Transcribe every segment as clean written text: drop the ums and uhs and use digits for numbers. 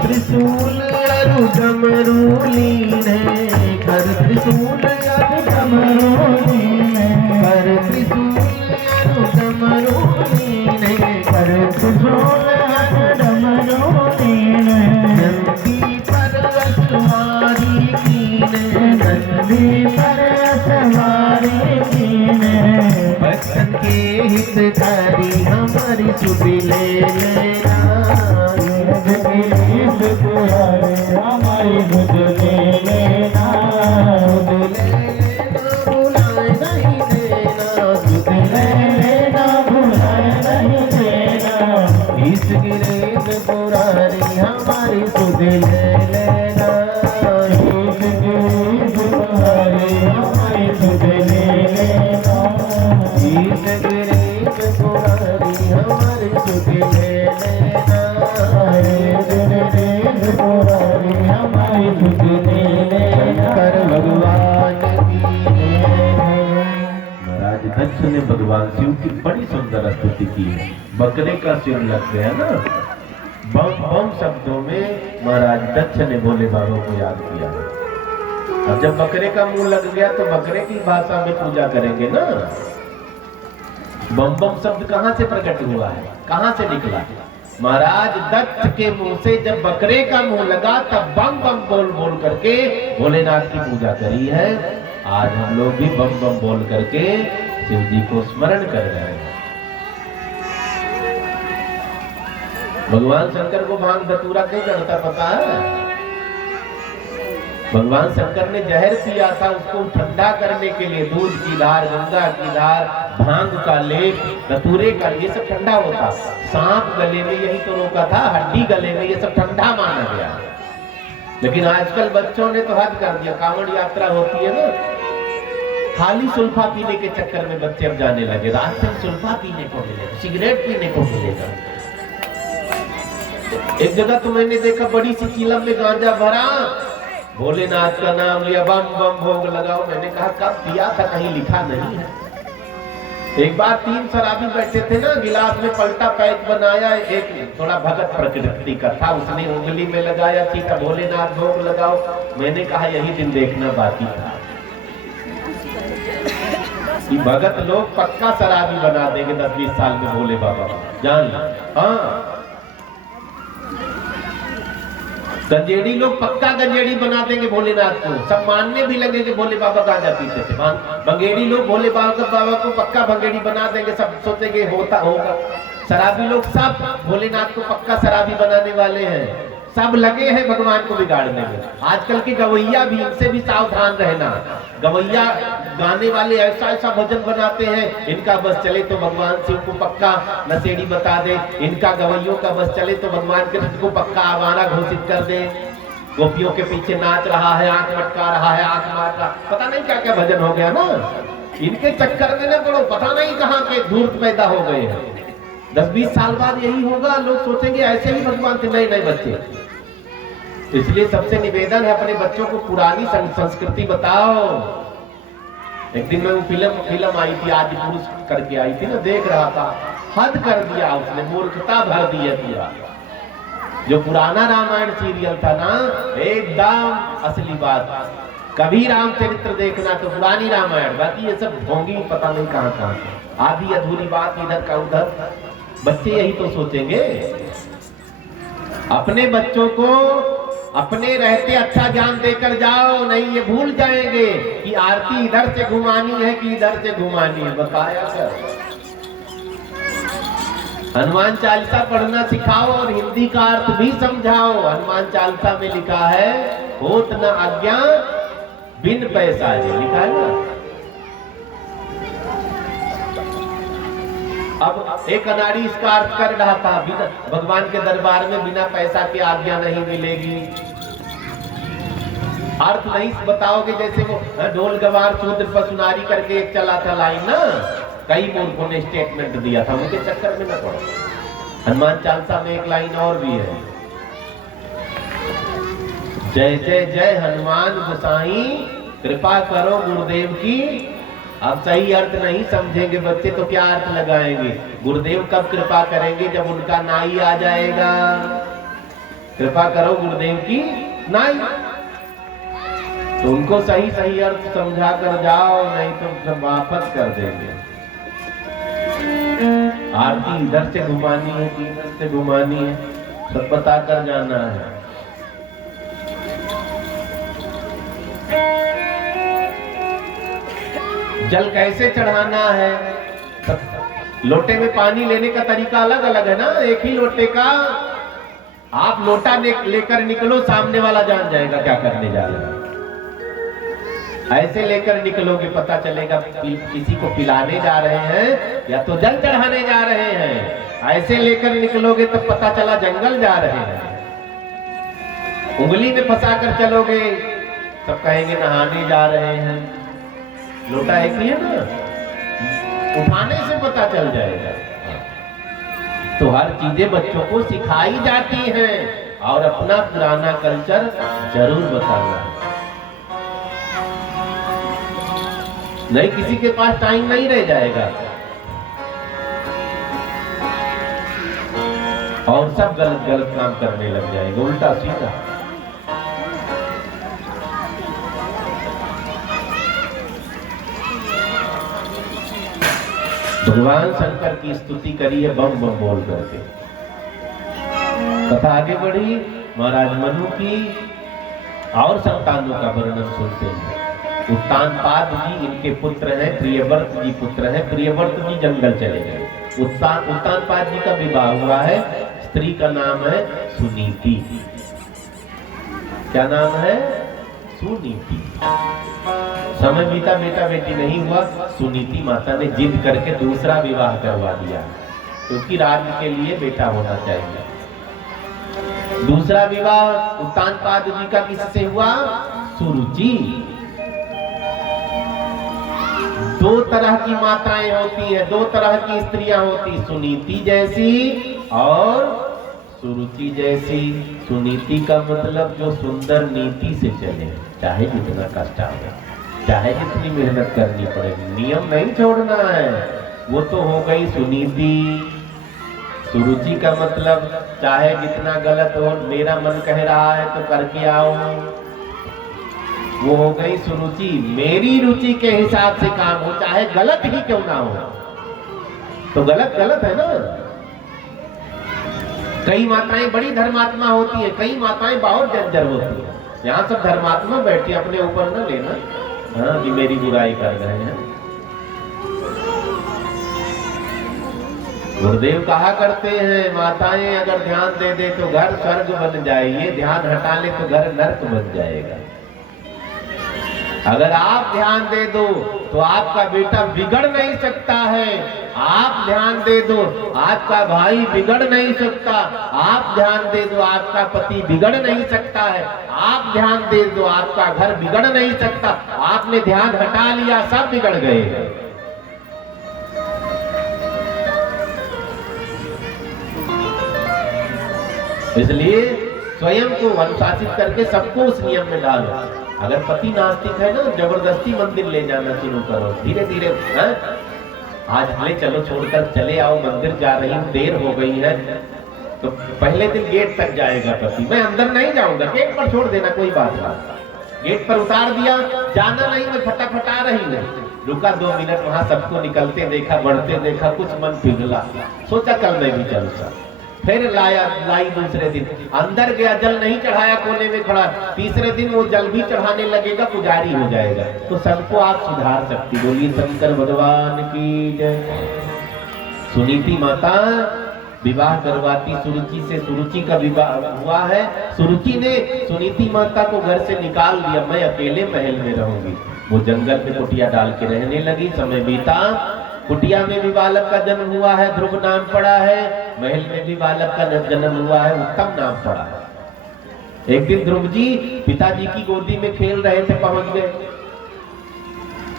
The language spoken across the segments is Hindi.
त्रिशूल अरु डमरू लीने, कर त्रिशूल अरु डमरू लीने, कर त्रिशूल अरु डमरू लीने, कर त्रिशूल अरु डमरू लीने। नंदी पर सवारी कीने, नंदी पर सवारी कीने, भक्तन के हितकारी हमारी सुध ले लेना, हमारी सुध ले लेना, सुध ले लेना भुलाए नहीं देना, सुध ले लेना भुलाए नहीं देना। इस गिरेज पुरारी हमारी सुध ले लेना, इस गिरेज पुरारी हमारी सुध ले लेना, इस गिरेज पुरारी हमारी सुध ले लेना, इस गिरेज पुरारी हमारी सुध ले लेना। कर भगवान की महाराज दक्ष ने भगवान शिव की बड़ी सुंदर स्तुति की। बकरे का सिर लग गया ना, बम बम शब्दों में महाराज दक्ष ने भोले बाबा को याद किया। अब जब बकरे का मुंह लग गया तो बकरे की भाषा में पूजा करेंगे ना। बम बम शब्द कहां से प्रकट हुआ है, कहां से निकला? महाराज दत्त के मुंह से जब बकरे का मुंह लगा तब बम बम बोल बोल करके भोलेनाथ की पूजा करी है। आज हम लोग भी बम बम बोल करके शिव जी को स्मरण कर रहे हैं। भगवान शंकर को भांग धतूरा क्यों चढ़ता पता है? भगवान शंकर ने जहर पिया था, उसको ठंडा करने के लिए दूध की धार, गंगा की धार, भांग का लेप, धतूरे का, ये सब ठंडा होता। सांप गले में यही तो रोका था, हड्डी गले में, ये सब ठंडा माना गया। लेकिन आजकल बच्चों ने तो हद कर दिया। कांवड़ यात्रा होती है ना, खाली सुल्फा पीने के चक्कर में बच्चे अब जाने लगे। रात में सुल्फा पीने को मिलेगा, सिगरेट पीने को मिलेगा। एक जगह तो मैंने देखा बड़ी सी चीलम में गांजा भरा, भोलेनाथ का नाम लिया, बम बम भोग लगाओ। मैंने कहा कब पिया था, कहीं लिखा नहीं है। एक बार 3 शराबी बैठे थे ना, गिलास में पलटा पैक बनाया, एक थोड़ा भगत प्रकृति का था, उसने उंगली में लगाया, चीटा भोलेनाथ भोग लगाओ। मैंने कहा यही दिन देखना बाकी था कि भगत लोग पक्का शराबी बना देंगे 10-20 साल में भोले बाबा, जान लो। हाँ, गंजेड़ी लोग पक्का गंजेड़ी बना देंगे भोलेनाथ को। सब मानने भी लगे कि भोले बाबा गांजा पीते थे। भंगेड़ी लोग भोले बाबा को पक्का भंगेड़ी बना देंगे, सब सोचेंगे होता होगा। शराबी लोग सब भोलेनाथ को पक्का शराबी बनाने वाले हैं। सब लगे हैं भगवान को बिगाड़ने में। आजकल के गवैया भी, इनसे भी सावधान रहना। गवैया गाने वाले ऐसा ऐसा भजन बनाते हैं, इनका बस चले तो भगवान शिव को पक्का नशेड़ी बता दे, इनका गवैयों का बस चले तो भगवान कृष्ण को पक्का आवारा घोषित कर दे। गोपियों के पीछे नाच रहा है, आंख मटका रहा है, आंख मार रहा, पता नहीं क्या क्या भजन हो गया ना। इनके चक्कर में ना पड़ो, पता नहीं कहाँ के धूर्त पैदा हो गए हैं। 10-20 साल बाद यही होगा, लोग सोचेंगे ऐसे ही भगवान थे। नहीं बच्चे, इसलिए सबसे निवेदन है अपने बच्चों को पुरानी संस्कृति बताओ। एक दिन में वो फिल्म आई थी, आदि पुरुष करके आई थी ना, देख रहा था, हद कर दिया उसने, मूर्खता भर दी है पूरा। जो पुराना रामायण सीरियल था ना, एकदम असली बात। कभी रामचरित्र देखना तो पुरानी रामायण, बाकी ये सब ढोंगी पता नहीं कहाँ आधी अधूरी बात इधर का उधर। बच्चे यही तो सोचेंगे। अपने बच्चों को अपने रहते अच्छा ज्ञान देकर जाओ, नहीं ये भूल जाएंगे कि आरती इधर से घुमानी है कि इधर से घुमानी है। बताया कर, हनुमान चालीसा पढ़ना सिखाओ और हिंदी का अर्थ भी समझाओ। हनुमान चालीसा में लिखा है, होत न आज्ञा बिन पैसा, ये लिखा है ना। अब एक अनाड़ी इसका अर्थ कर रहा था, भगवान के दरबार में बिना पैसा के आज्ञा नहीं मिलेगी। अर्थ नहीं बताओगे, जैसे वो ढोल गवार शूद्र पशुनारी करके एक चला था लाइन ना, कई मूर्खों ने स्टेटमेंट दिया था, उनके चक्कर में न पड़ो। हनुमान चालीसा में एक लाइन और भी है, जय जय जय हनुमान गोसाई कृपा करो गुरुदेव की। अब सही अर्थ नहीं समझेंगे बच्चे तो क्या अर्थ लगाएंगे? गुरुदेव कब कृपा करेंगे? जब उनका नाई आ जाएगा। कृपा करो गुरुदेव की नहीं। तो उनको सही सही अर्थ समझा कर जाओ, नहीं तो सब वापस कर देंगे। आरती इधर से घुमानी है कि इधर से घुमानी है, सब बता कर जाना है। जल कैसे चढ़ाना है, लोटे में पानी लेने का तरीका अलग अलग है ना। एक ही लोटे का आप लोटा लेकर निकलो, सामने वाला जान जाएगा क्या करने जा रहा है। ऐसे लेकर निकलोगे पता चलेगा किसी को पिलाने जा रहे हैं या तो जल चढ़ाने जा रहे हैं। ऐसे लेकर निकलोगे तो पता चला जंगल जा रहे हैं। उंगली में फंसा कर चलोगे सब कहेंगे नहाने जा रहे हैं। लोटा एक ही है ना, उठाने से पता चल जाएगा। तो हर चीजें बच्चों को सिखाई जाती हैं और अपना पुराना कल्चर जरूर बताना है। नहीं किसी के पास टाइम नहीं रह जाएगा और सब गलत गलत काम करने लग जाएगा, उल्टा सीधा। भगवान शंकर की स्तुति करी है बम बम बोल करके। कथा आगे बढ़ी, महाराज मनु की और संतानों का वर्णन सुनते हैं। उत्तानपाद जी इनके पुत्र हैं, प्रियव्रत जी पुत्र हैं। प्रियव्रत जी जंगल चले गए। उत्तानपाद जी का विवाह हुआ है, स्त्री का नाम है सुनीति। क्या नाम है? सुनीति। समय बीता, बेटा बेटी नहीं हुआ। सुनीति माता ने जिद करके दूसरा विवाह करवा दिया, क्योंकि राज्य के लिए बेटा होना चाहिए। दूसरा विवाह उत्तानपाद जी का किससे हुआ? सुरुचि। दो तरह की माताएं होती है, दो तरह की स्त्रियां होती, सुनीति जैसी और सुरुचि जैसी। सुनीति का मतलब जो सुंदर नीति से चले, चाहे जितना कष्ट आए, चाहे जितनी मेहनत करनी पड़े, नियम नहीं छोड़ना है, वो तो हो गई सुनीति। सुरुचि का मतलब चाहे जितना गलत हो, मेरा मन कह रहा है तो करके आओ, वो हो गई सुरुचि। मेरी रुचि के हिसाब से काम हो, चाहे गलत ही क्यों ना हो। तो गलत गलत है ना। कई माताएं बड़ी धर्मात्मा होती है, कई माताएं बहुत जंजर होती है। यहाँ सब धर्मात्मा बैठे, अपने ऊपर न लेना हाँ कि मेरी बुराई कर रहे हैं। गुरुदेव कहा करते हैं, माताएं अगर ध्यान दे दे तो घर स्वर्ग बन जाए, ये ध्यान हटा ले तो घर नर्क बन जाएगा। अगर आप ध्यान दे दो तो आपका बेटा बिगड़ नहीं सकता है। आप ध्यान दे दो आपका भाई बिगड़ नहीं सकता। आप ध्यान दे दो आपका पति बिगड़ नहीं सकता है। आप ध्यान दे दो आपका घर बिगड़ नहीं सकता। आपने ध्यान हटा लिया, सब बिगड़ गए। इसलिए स्वयं को अनुशासित करके सबको उस नियम में डालो। अगर पति नास्तिक है ना, जबरदस्ती मंदिर ले जाना शुरू करो, धीरे धीरे। आज ले चलो, छोड़कर चले आओ, मंदिर जा रही हूँ, देर हो गई है, तो पहले दिन गेट तक जाएगा पति, मैं अंदर नहीं जाऊंगा, गेट पर छोड़ देना, कोई बात नहीं। गेट पर उतार दिया, जाना नहीं, मैं फटाफट आ रही हूँ। रुका 2 मिनट, वहां सबको निकलते देखा, बढ़ते देखा, कुछ मन पिघला, सोचा कल मैं भी चलूंगा। फिर लाई दूसरे दिन, अंदर गया, जल नहीं चढ़ाया, कोने में खड़ा। तीसरे दिन वो जल भी चढ़ाने लगेगा, पुजारी हो जाएगा। तो सबको आप सुधार सकती। बोलिए शंकर भगवान की जय। सुनीति माता विवाह करवाती सुरुचि से। सुरुचि का विवाह हुआ है, सुरुचि ने सुनीति माता को घर से निकाल दिया, मैं अकेले महल में रहूंगी। वो जंगल में कुटिया डाल के रहने लगी। समय बीता, कुटिया में भी बालक का जन्म हुआ है, ध्रुव नाम पड़ा है। महल में भी बालक का जन्म हुआ है, उत्तम नाम पड़ा है। एक दिन ध्रुव जी पिताजी की गोदी में खेल रहे थे, पहुंच गए।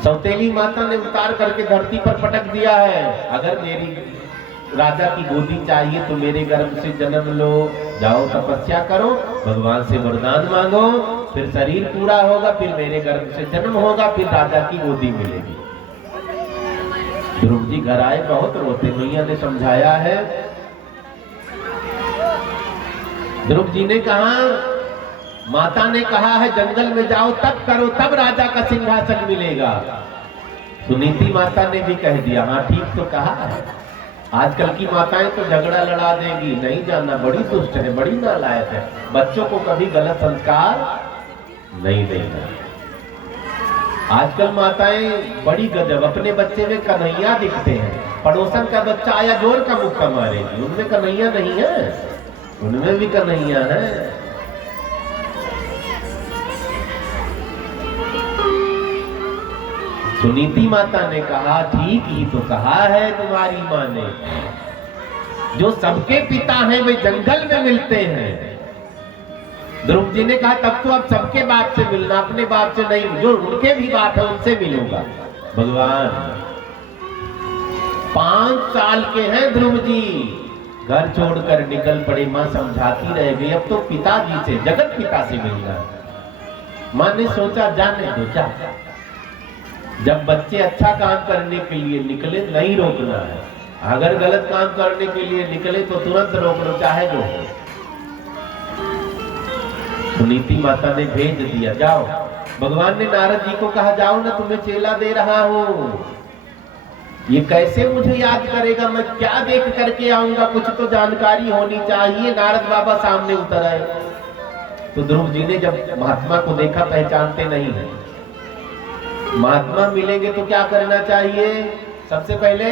सौतेली माता ने उतार करके धरती पर पटक दिया है, अगर मेरी राजा की गोदी चाहिए तो मेरे गर्भ से जन्म लो, जाओ तपस्या करो, भगवान से वरदान मांगो, फिर शरीर पूरा होगा, फिर मेरे गर्भ से जन्म होगा, फिर राजा की गोदी मिलेगी। ध्रुव जी घर आए, बहुत रोते। मैया ने समझाया है, ध्रुव जी ने कहा, माता ने कहा है जंगल में जाओ तब करो, तब राजा का सिंहासन मिलेगा। सुनीति माता ने भी कह दिया, हाँ ठीक तो कहा है। आजकल की माताएं तो झगड़ा लड़ा देंगी, नहीं जाना, बड़ी दुष्ट है, बड़ी नालायक है, बच्चों को कभी गलत संस्कार नहीं देना। आजकल माताएं बड़ी गजब, अपने बच्चे में कन्हैया दिखते हैं, पड़ोसन का बच्चा आया जोर का मुक्का मारेगी, उनमें कन्हैया नहीं है, उनमें भी कन्हैया है। सुनीति माता ने कहा, ठीक ही तो कहा है तुम्हारी माँ ने, जो सबके पिता हैं वे जंगल में मिलते हैं। ध्रुव जी ने कहा, तब तो अब सबके बाप से मिलना, अपने बाप से नहीं, जो उनके भी बाप है उनसे मिलूंगा। भगवान 5 साल के हैं ध्रुव जी, घर छोड़कर निकल पड़े। मां समझाती रह गई, अब तो पिताजी से, जगत पिता से मिलना। मां ने सोचा, जाने दो, क्या जब बच्चे अच्छा काम करने के लिए निकले नहीं रोकना है, अगर गलत काम करने के लिए निकले तो तुरंत रोक लो, चाहे जो हो। सुनीति माता ने भेज दिया, जाओ। भगवान ने नारद जी को कहा, जाओ ना, तुम्हें चेला दे रहा हूं। ये कैसे मुझे याद करेगा, मैं क्या देख करके आऊंगा, कुछ तो जानकारी होनी चाहिए। नारद बाबा सामने उतर आए। तो ध्रुव जी ने जब महात्मा को देखा, पहचानते नहीं है, महात्मा मिलेंगे तो क्या करना चाहिए, सबसे पहले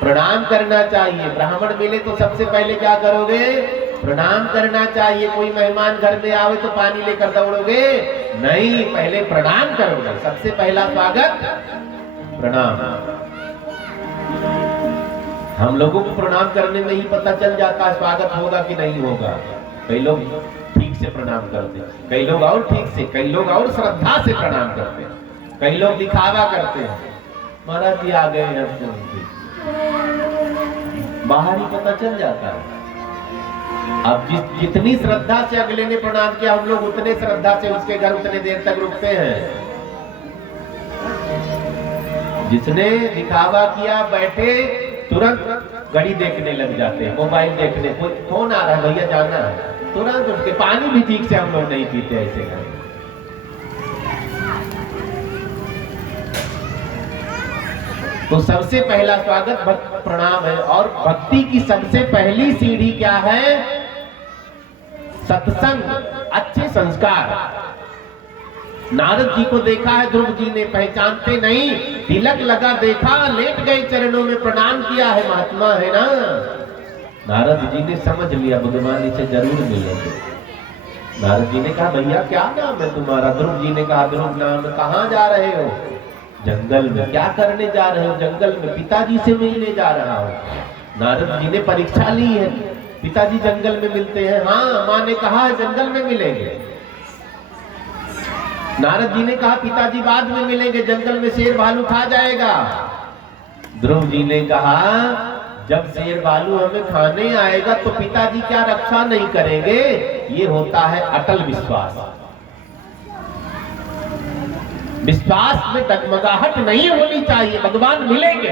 प्रणाम करना चाहिए। ब्राह्मण मिले तो सबसे पहले क्या करोगे, प्रणाम करना चाहिए। कोई मेहमान घर में आवे तो पानी लेकर दौड़ोगे नहीं, पहले प्रणाम करोगे। सबसे पहला स्वागत प्रणाम। हम लोगों को प्रणाम करने में ही पता चल जाता है स्वागत होगा कि नहीं होगा। कई लोग ठीक से प्रणाम करते, कई लोग और ठीक से, कई लोग और श्रद्धा से प्रणाम करते हैं, कई लोग दिखावा करते हैं, महाराज जी आ गए हैं, बाहर ही पता चल जाता है। अब जितनी श्रद्धा से अगले ने प्रणाम किया, हम लोग उतने श्रद्धा से उसके घर उतने देर तक रुकते हैं। जिसने दिखावा किया, बैठे तुरंत घड़ी देखने लग जाते हैं, मोबाइल देखने, कोई फोन आ रहा है, भैया जाना है, तुरंत उठ के। पानी भी ठीक से हम लोग नहीं पीते ऐसे घर। तो सबसे पहला स्वागत भक्त प्रणाम है। और भक्ति की सबसे पहली सीढ़ी क्या है, सत्संग, अच्छे संस्कार। नारद जी को देखा है ध्रुव जी ने, पहचानते नहीं, तिलक लगा, देखा, लेट गए चरणों में, प्रणाम किया है, महात्मा है ना। नारद जी ने समझ लिया, भगवान इसे जरूर मिलेंगे। नारद जी ने कहा, भैया क्या नाम है तुम्हारा? ध्रुव जी ने कहा, ध्रुव नाम। कहाँ जा रहे हो? जंगल में। क्या करने जा रहे हो? जंगल में पिताजी से मिलने जा रहा हूँ। नारद जी ने परीक्षा ली है, पिताजी जंगल में मिलते हैं? हाँ, माँ ने कहा है जंगल में मिलेंगे। नारद जी ने कहा, पिताजी बाद में मिलेंगे, जंगल में शेर भालू खा जाएगा। ध्रुव जी ने कहा, जब शेर भालू हमें खाने आएगा तो पिताजी क्या रक्षा नहीं करेंगे? ये होता है अटल विश्वास। विश्वास में डगमगाहट नहीं होनी चाहिए। भगवान मिलेंगे,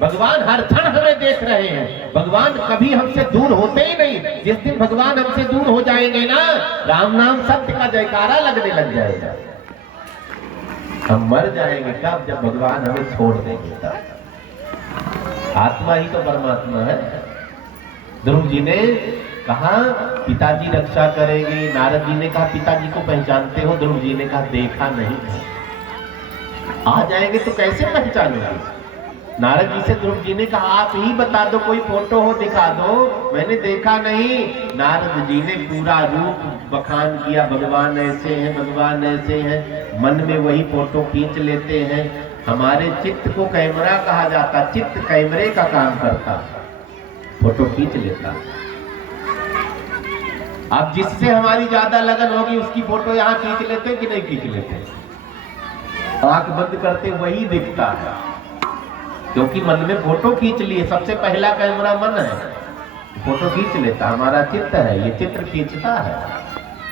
भगवान हर क्षण हमें देख रहे हैं, भगवान कभी हमसे दूर होते ही नहीं। जिस दिन भगवान हमसे दूर हो जाएंगे ना, राम नाम सत्य का जयकारा लगने लग जाएगा। हम मर जाएंगे कब? जब भगवान हमें छोड़ देंगे तब। आत्मा ही तो परमात्मा है। ध्रुव जी ने कहा, पिताजी रक्षा करेंगे। नारद जी ने कहा, पिताजी को पहचानते हो? ध्रुव जी ने कहा, देखा नहीं। आ जाएंगे तो कैसे पहचानोगे? नारद जी से ध्रुव जी ने कहा, आप ही बता दो, कोई फोटो हो दिखा दो, मैंने देखा नहीं। नारद जी ने पूरा रूप बखान किया, भगवान ऐसे हैं, भगवान ऐसे हैं। मन में वही फोटो खींच लेते हैं। हमारे चित्त को कैमरा कहा जाता, चित्त कैमरे का काम करता, फोटो खींच लेता। अब जिससे हमारी ज्यादा लगन होगी उसकी फोटो यहाँ खींच लेते कि नहीं खींच लेते? आंख बंद करते वही दिखता है, क्योंकि मन में फोटो खींच लिए। सबसे पहला कैमरा मन है, फोटो खींच लेता। हमारा चित्त है, ये चित्र खींचता है।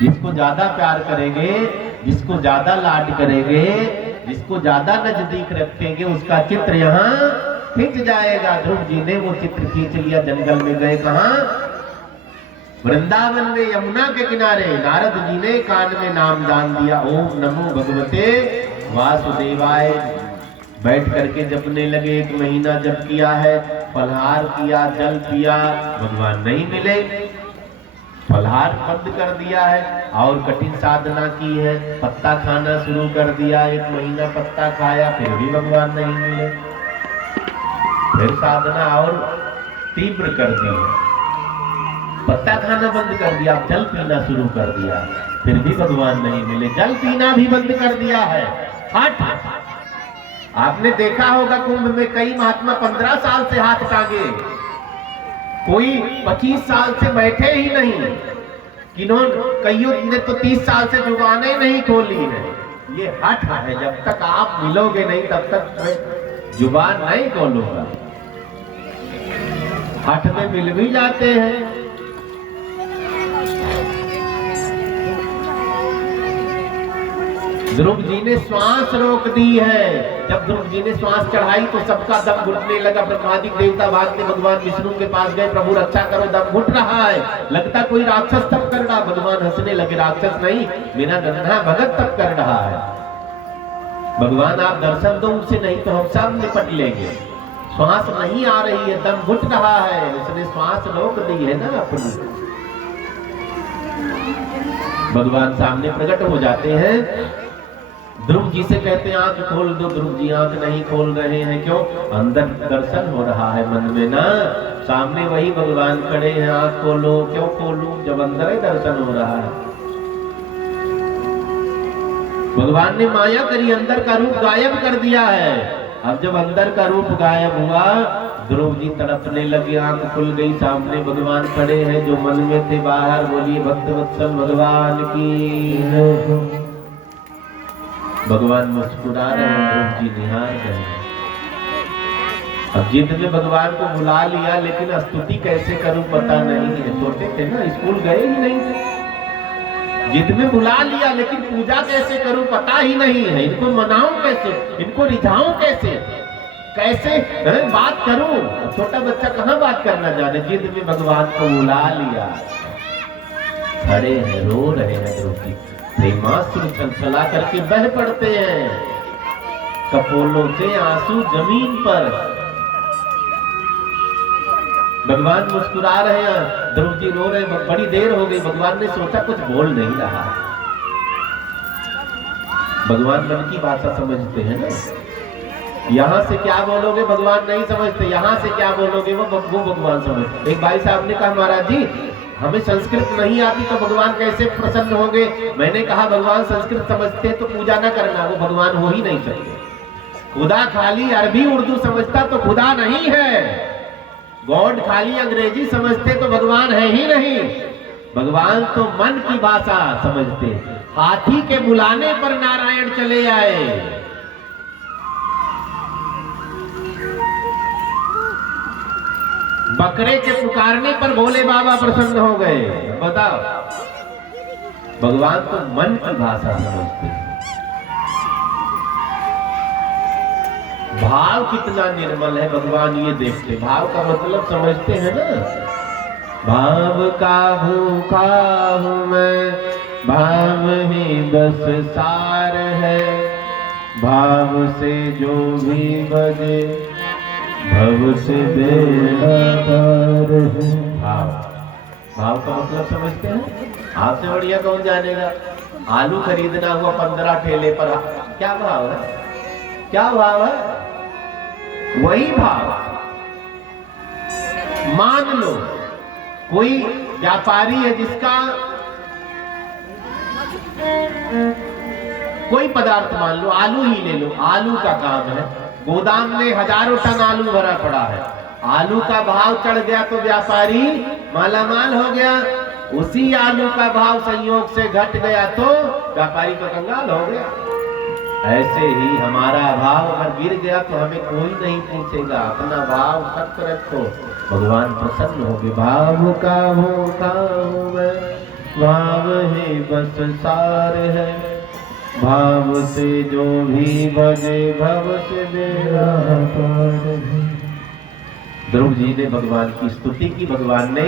जिसको ज्यादा प्यार करेंगे, जिसको ज्यादा लाड करेंगे, जिसको ज्यादा नजदीक रखेंगे, उसका चित्र यहाँ खींच जाएगा। ध्रुव जी ने वो चित्र खींच लिया। जंगल में गए, कहाँ? वृंदावन में यमुना के किनारे नारद जी ने कान में नाम दान दिया, ओम नमो भगवते वासुदेवाय। बैठ करके जपने लगे, 1 महीना जप किया है, फलहार किया, जल पिया, भगवान नहीं मिले, फलहार बंद कर दिया है और कठिन साधना की है, पत्ता खाना शुरू कर दिया, 1 महीना पत्ता खाया, फिर भी भगवान नहीं मिले, फिर साधना और तीव्र कर दी, पत्ता खाना बंद कर दिया, जल पीना शुरू कर दिया, फिर भी भगवान नहीं मिले, जल पीना भी बंद कर दिया है। हट, आपने देखा होगा कुंभ में कई महात्मा 15 साल से हाथ टांगे, कोई 25 साल से बैठे ही नहीं, कईयों ने तो 30 साल से जुबानें नहीं खोली है। ये हठ है, जब तक आप मिलोगे नहीं तब तक जुबान नहीं खोलूंगा। हठ में मिल भी जाते हैं। ध्रुव जी ने श्वास रोक दी है। जब ध्रुव जी ने श्वास चढ़ाई तो सबका दम घुटने लगा। ब्रह्मादि देवता भागते भगवान विष्णु के पास गए, प्रभु रक्षा करो, दम घुट रहा है, लगता कोई राक्षस तप कर रहा। भगवान हंसने लगे, राक्षस नहीं, मेरा नन्हा भगत तप कर रहा है। भगवान आप दर्शन दो उसे, नहीं तो हम सब निपट लेंगे। श्वास नहीं आ रही है, दम घुट रहा है, उसने श्वास रोक दी है ना अपनी। भगवान सामने प्रकट हो जाते हैं। ध्रुव जी से कहते हैं आंख खोल दो। ध्रुव जी आंख नहीं खोल रहे हैं, क्यों? अंदर दर्शन हो रहा है मन में ना, सामने वही भगवान खड़े हैं। आंख खोलो, क्यों खोलूं जब अंदर ही दर्शन हो रहा है। भगवान ने माया करी, अंदर का रूप गायब कर दिया है। अब जब अंदर का रूप गायब हुआ, ध्रुव जी तड़पने लगे, आंख खुल गई, सामने भगवान खड़े हैं जो मन में थे बाहर। बोलिए भक्तवत्सल भगवान की। भगवान मुस्कुरा रहे हैं, ध्रुव जी निहार रहे हैं। अब जिद में भगवान को बुला लिया, लेकिन स्तुति कैसे करूं पता नहीं है। छोटे थे ना, स्कूल गए ही नहीं थे। जिद में बुला लिया, लेकिन पूजा कैसे करूं पता ही नहीं है। इनको मनाऊं कैसे, इनको रिझाऊं कैसे, कैसे बात करूं। छोटा बच्चा कहां बात करना जाने। जिद में भगवान को बुला लिया, खड़े हैं, रो रहे हैं। ध्रुव जी प्रेमाश्रु छलछला करके बह पड़ते हैं, कपोलों से आंसू जमीन पर। भगवान मुस्कुरा रहे हैं, ध्रुव जी रो रहे हैं। बड़ी देर हो गई, भगवान ने सोचा कुछ बोल नहीं रहा। भगवान मन की भाषा समझते हैं ना। यहां से क्या बोलोगे भगवान नहीं समझते, यहां से क्या बोलोगे वो भगवान समझते। एक भाई साहब ने कहा महाराज जी हमें संस्कृत नहीं आती तो भगवान कैसे प्रसन्न होंगे। मैंने कहा भगवान संस्कृत समझते तो पूजा न करना, वो भगवान हो ही नहीं सकते। खुदा खाली अरबी उर्दू समझता तो खुदा नहीं है। गॉड खाली अंग्रेजी समझते तो भगवान है ही नहीं। भगवान तो मन की भाषा समझते। हाथी के बुलाने पर नारायण चले आए। बकरे के पुकारने पर भोले बाबा प्रसन्न हो गए। बताओ, भगवान तो मन की भाषा समझते हैं। भाव कितना निर्मल है भगवान ये देखते, भाव का मतलब समझते हैं ना। भाव का भूखा हूं मैं, भाव ही बस सार है। भाव से जो भी बजे, भव से बेड़ा पार है। भाव, भाव का मतलब समझते हैं। आपसे बढ़िया कौन जानेगा। आलू खरीदना हुआ 15 ठेले पर, क्या भाव है, क्या भाव है, वही भाव। मान लो कोई व्यापारी है जिसका कोई पदार्थ, मान लो आलू ही ले लो, आलू का काम है, गोदाम में हजारों टन आलू भरा पड़ा है। आलू का भाव चढ़ गया तो व्यापारी मालामाल हो गया। उसी आलू का भाव संयोग से घट गया तो व्यापारी तो कंगाल हो गया। ऐसे ही हमारा भाव अगर गिर गया तो हमें कोई नहीं पूछेगा। अपना भाव सख्त रखो, भगवान प्रसन्न होंगे। भाव का भूखा हूं मैं, भाव ही बस सार है। भाव से जो भी बजे, भव से बेड़ा पार है। ध्रुव जी ने भगवान की स्तुति की, भगवान ने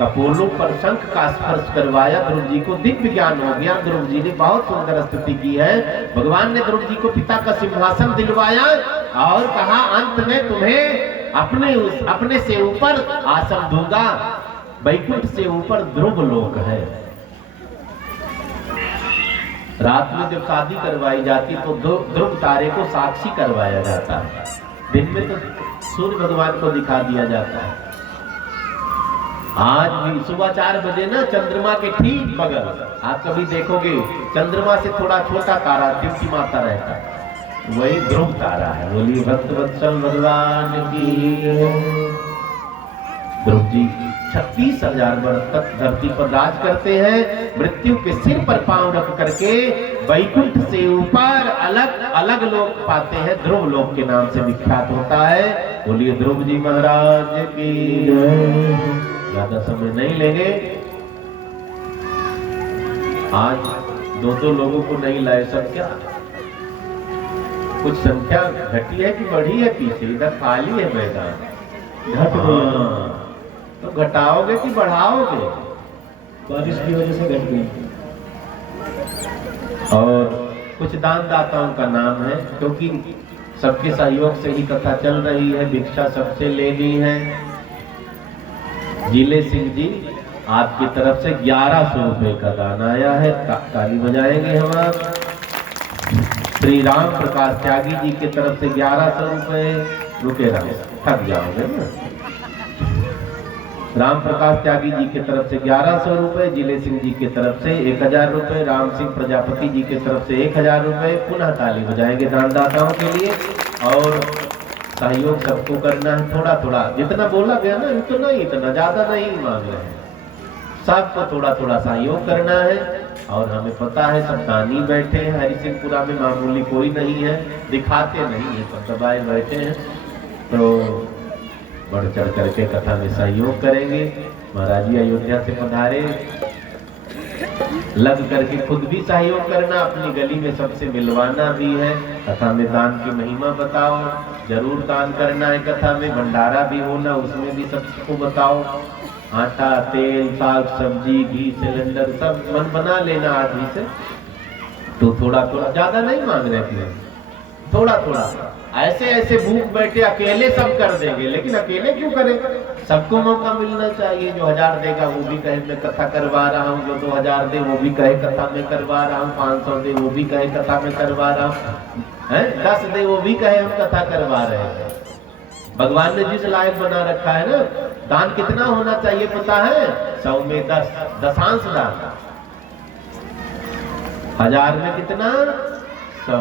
कपोलों पर शंख का स्पर्श करवाया, ध्रुव जी को दिव्य ज्ञान हो गया। ध्रुव जी ने बहुत सुंदर स्तुति की है। भगवान ने ध्रुव जी को पिता का सिंहासन दिलवाया और कहा अंत में तुम्हें अपने से ऊपर आसन दूंगा। वैकुंठ से ऊपर ध्रुव लोक है। रात में जब शादी करवाई जाती तो ध्रुव तारे को साक्षी करवाया जाता है। दिन में तो सूर्य भगवान को दिखा दिया जाता है। आज भी सुबह 4 बजे ना चंद्रमा के ठीक बगल आप कभी देखोगे चंद्रमा से थोड़ा छोटा तारा टिमटिमाता रहता है, वही ध्रुव तारा है। बोलिए भक्त वत्सल भगवान की। ध्रुव जी 36,000 वर्ष तक धरती पर राज करते हैं। मृत्यु के सिर पर पांव रख करके वैकुंठ से ऊपर अलग अलग लोक पाते हैं, ध्रुव लोक के नाम से विख्यात होता है। बोलिए ध्रुव जी महाराज की। ज्यादा समय नहीं लेंगे। आज 2-2 लोगों को नहीं लाए सब क्या? कुछ संख्या घटी है कि बढ़ी है? पीछे इधर खाली है मैदान। हाँ, तो घटाओगे कि बढ़ाओगे? बारिश की वजह से घट गई। और कुछ दान दाताओं का नाम है, क्योंकि सबके सहयोग से ही कथा चल रही है। भिक्षा सबसे लेनी है। जिले सिंह जी आपकी तरफ से 1100 रुपए का दान आया है। ताली बजाएंगे हम आप। श्री राम प्रकाश त्यागी जी की तरफ से 1100 रुपए। रुके रहो, थक जाओगे ना। राम प्रकाश त्यागी जी की तरफ से 1100 रुपए, जिले सिंह जी की तरफ से 1000 रुपए, राम सिंह प्रजापति जी की तरफ से 1000 रुपए। पुनः ताली बजाएंगे दानदाताओं के लिए। और सहयोग सबको करना है, थोड़ा थोड़ा जितना बोला गया ना उतना ही, इतना ज्यादा नहीं मांग रहे हैं। सबको थोड़ा थोड़ा सहयोग करना है। और हमें पता है सब दानी बैठे हैं हरिसिंहपुरा में, मामूली कोई नहीं है, दिखाते नहीं है, सब दबाए बैठे हैं। तो बढ़ चढ़ करके कथा में सहयोग करेंगे। महाराज जी अयोध्या से पधारे, लग करके खुद भी सहयोग करना, अपनी गली में सबसे मिलवाना भी है। कथा में दान की महिमा बताओ, जरूर दान करना है। कथा में भंडारा भी होना, उसमें भी सबको बताओ। आटा, तेल, साग सब्जी, घी, सिलेंडर सब मन बना लेना आदमी से। तो थोड़ा थोड़ा, ज्यादा नहीं मांग रहे थे, थोड़ा थोड़ा। ऐसे ऐसे भूख बैठे अकेले सब कर देंगे, लेकिन अकेले क्यों करें? सबको मौका मिलना चाहिए। जो 1000 देगा वो भी कहे मैं कथा करवा रहा हूँ, जो 2000 दे वो भी कहे कथा में करवा रहा हूँ, 500 दे वो भी कहे कथा में करवा रहा हूँ, 10 दे वो भी कहे हम कथा करवा रहे हैं। भगवान ने जिस लायक बना रखा है ना, दान कितना होना चाहिए पता है? 100 में 10, दशांश दान। 1000 में कितना? 100।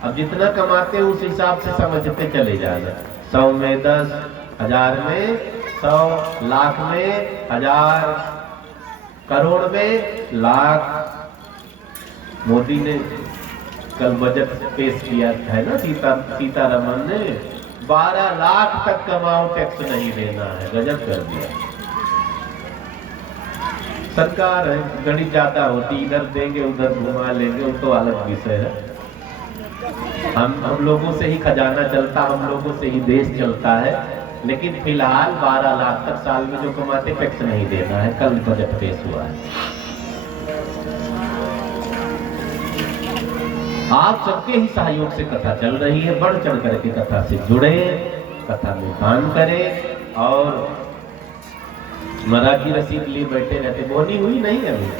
अब जितना कमाते हो उस हिसाब से समझते चले जाना। 100 में 10, 1000 में 100, लाख में 1000, करोड़ में लाख। मोदी ने कल बजट पेश किया है ना, सीतारमन ने 12 लाख तक कमाओ टैक्स नहीं देना है। गजब कर दिया। सरकार है, गणित ज्यादा होती, इधर देंगे उधर घुमा लेंगे, वो तो अलग विषय है। हम लोगों से ही खजाना चलता, हम लोगों से ही देश चलता है। लेकिन फिलहाल 12 लाख तक साल में जो कमाते टैक्स नहीं देना है। कल बजट पेश हुआ है। आप सबके ही सहयोग से कथा चल रही है। बढ़ चढ़ करके कथा से जुड़े, कथा में दान करें। और महाराज जी रसीद लिए बैठे रहते। बोनी हुई नहीं अभी?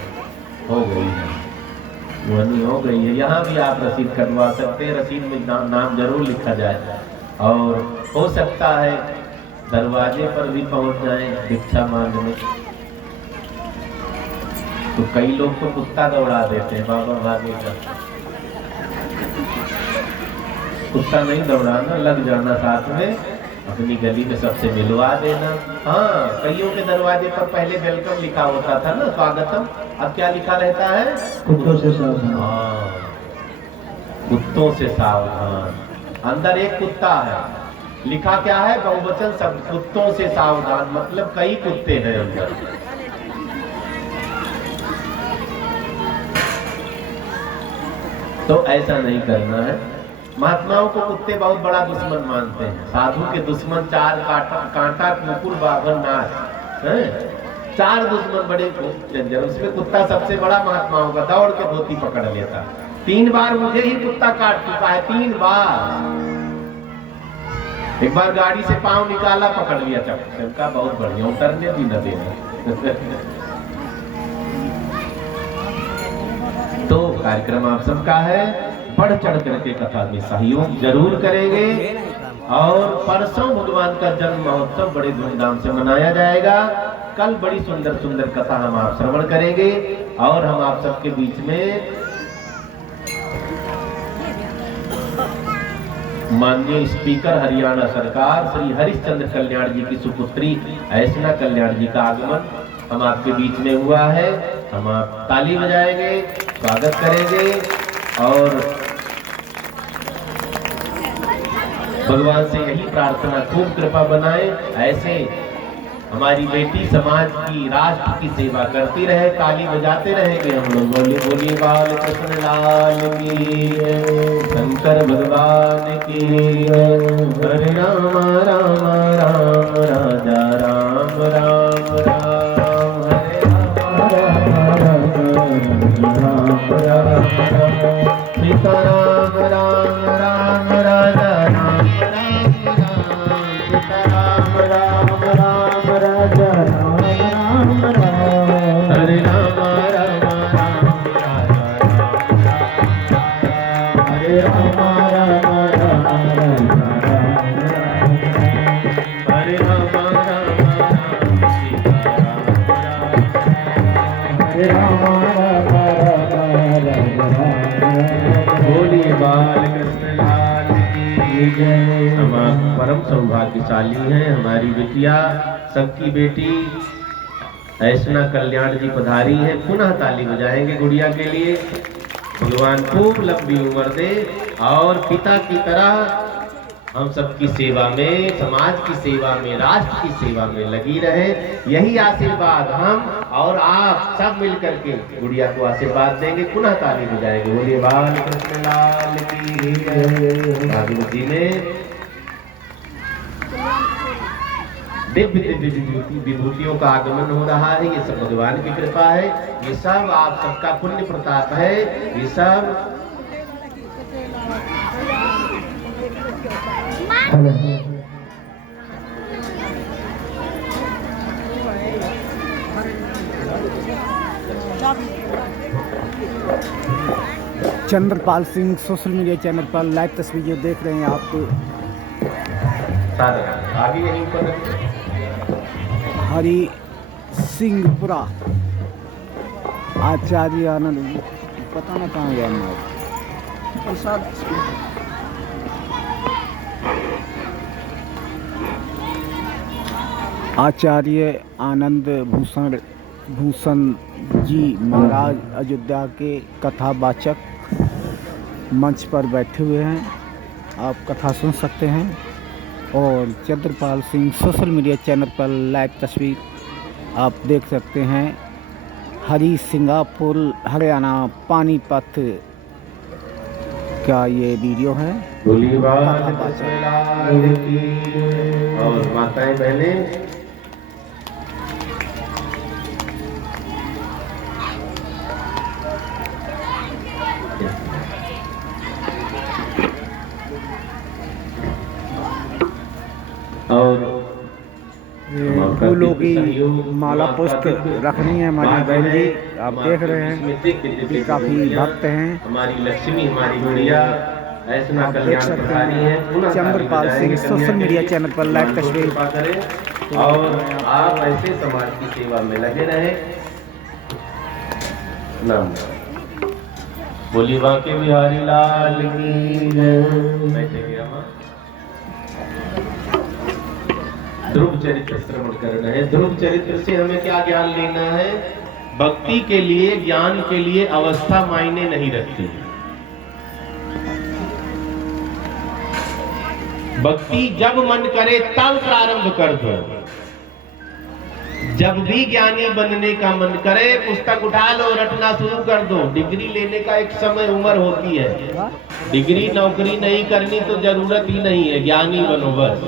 हो गई है, बोनी हो गई है। यहाँ भी आप रसीद कटवा सकते हैं। रसीद में नाम जरूर लिखा जाए। और हो सकता है दरवाजे पर भी पहुंच जाए भिक्षा मांगने। तो कई लोग तो कुत्ता दौड़ा देते हैं, बाबा भागे का। कुत्ता नहीं दौड़ाना, लग जाना साथ में, अपनी गली में सबसे मिलवा देना। हाँ, कईयों के दरवाजे पर पहले वेलकम लिखा होता था ना, स्वागतम। अब क्या लिखा रहता है? कुत्तों से सावधान। हाँ, कुत्तों से सावधान। अंदर एक कुत्ता है, लिखा क्या है? बहुवचन शब्द, कुत्तों से सावधान, मतलब कई कुत्ते हैं अंदर। तो ऐसा नहीं करना है। महात्माओं को कुत्ते बहुत बड़ा दुश्मन मानते हैं। साधु के दुश्मन चार कांटा मुकुर बाभन नाच है, चार दुश्मन बड़े डेंजर, उसमें कुत्ता सबसे बड़ा महात्माओं का, दौड़ के धोती पकड़ लेता। 3 बार मुझे ही कुत्ता काट चुका है, 3 बार। एक बार गाड़ी से पांव निकाला, पकड़ लिया चाकू से, उनका बहुत बढ़िया, उतरने भी न देना। तो कार्यक्रम आप सबका है, बढ़ चढ़ करके कथा में सहयोग जरूर करेंगे। और परसों भगवान का जन्म महोत्सव बड़े धूमधाम से मनाया जाएगा। कल बड़ी सुंदर सुंदर कथा हम आप श्रवण करेंगे और हम आप सबके बीच में माननीय स्पीकर हरियाणा सरकार श्री हरिश्चंद्र कल्याण जी की सुपुत्री ऐसना कल्याण जी का आगमन हम आपके बीच में हुआ है। हम आप ताली बजाएंगे, स्वागत करेंगे और भगवान से यही प्रार्थना खूब कृपा बनाए, ऐसे हमारी बेटी समाज की, राष्ट्र की सेवा करती रहे। ताली बजाते रहेंगे हम लोग। बोलिए बोलिए बाल कृष्ण लाल की, शंकर भगवान की। हरे राम राम राम राजा राम राम राम, हरे राम राम सीता राम राम राम राजा राम राम राम, सीता राम राम राम राजा राम राम राम, हरे राम राम राम राजा राम राम, हरे राम राम राम राजा राम राम, हरे राम राम राम सीता राम राम, हरे राम राम राम राजा। बोलिए बाल कृष्ण लाल की जय। हम आप परम सौभाग्यशाली हैं, हमारी बिटिया सबकी बेटी ऐसना कल्याण जी पधारी है। पुनः ताली बजाएंगे गुड़िया के लिए। भगवान खूब लंबी उम्र दे और पिता की तरह हम सबकी सेवा में, समाज की सेवा में, राष्ट्र की सेवा में लगी रहे। यही आशीर्वाद हम और आप सब मिलकर के गुड़िया को आशीर्वाद देंगे। पुनः ताली बजाएंगे। बोलिए बाल कृष्ण लाल की जय। भागवत जी में दिव्य दिव्य विभूतियों का आगमन हो रहा है। ये सब भगवान की कृपा है, ये सब आप सबका पुण्य प्रताप है। ये सब Chandrapal Singh social media channel पर लाइव तस्वीर जो देख रहे हैं आप, आगे यहीं पर हरि सिंहपुरा आचार्य आनंद, पता ना कहाँ गया आचार्य आनंद भूषण जी महाराज अयोध्या के कथावाचक मंच पर बैठे हुए हैं। आप कथा सुन सकते हैं। और Chandrapal Singh social media channel पर लाइव तस्वीर आप देख सकते हैं। हरी सिंगापुर हरियाणा पानीपत का ये वीडियो है। और माताएं बहनें और फूलों की माला पुष्प रखनी है हमारी बहन जी। आप देख रहे हैं कि काफी भक्त हैं। हमारी लक्ष्मी, हमारी गुड़िया ऐसना आप देख कल्याण सकते प्रधानी है। हैं Chandrapal Singh social media channel पर लाइव तस्वीर। और आप ऐसे समाज की सेवा में लगे रहे। नाम बोली बांके बिहारी लाल की जय। बैठे गया ध्रुव चरित्र श्रवण करना है। ध्रुव चरित्र से हमें क्या ज्ञान लेना है? भक्ति के लिए, ज्ञान के लिए अवस्था मायने नहीं रखती। भक्ति जब मन करे तब प्रारंभ कर दो। जब भी ज्ञानी बनने का मन करे पुस्तक उठा लो, रटना शुरू कर दो। डिग्री लेने का एक समय उम्र होती है। डिग्री नौकरी नहीं करनी तो जरूरत ही नहीं है, ज्ञानी बनो बस।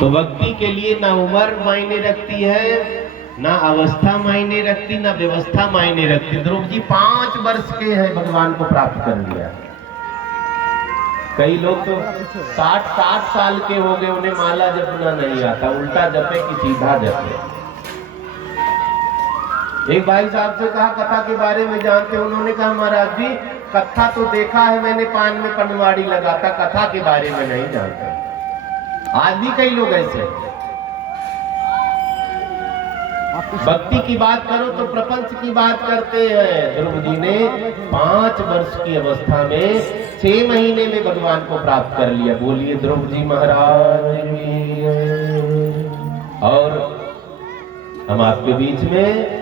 तो भक्ति के लिए ना उम्र मायने रखती है, ना अवस्था मायने रखती, ना व्यवस्था मायने रखती। ध्रुव जी 5 वर्ष के हैं, भगवान को प्राप्त कर लिया। कई लोग तो 60 साल के हो गए, उन्हें माला जपना नहीं आता, उल्टा जपे कि सीधा जपे। एक भाई साहब से कहा कथा के बारे में जानते हैं? उन्होंने कहा महाराज जी कथा तो देखा है मैंने, पान में पनवाड़ी लगाता, कथा के बारे में नहीं जानता। आज भी कई लोग ऐसे। भक्ति की बात करो तो प्रपंच की बात करते हैं। ध्रुव जी ने 5 वर्ष की अवस्था में 6 महीने में भगवान को प्राप्त कर लिया। बोलिए ध्रुव जी महाराज की। और हम आपके बीच में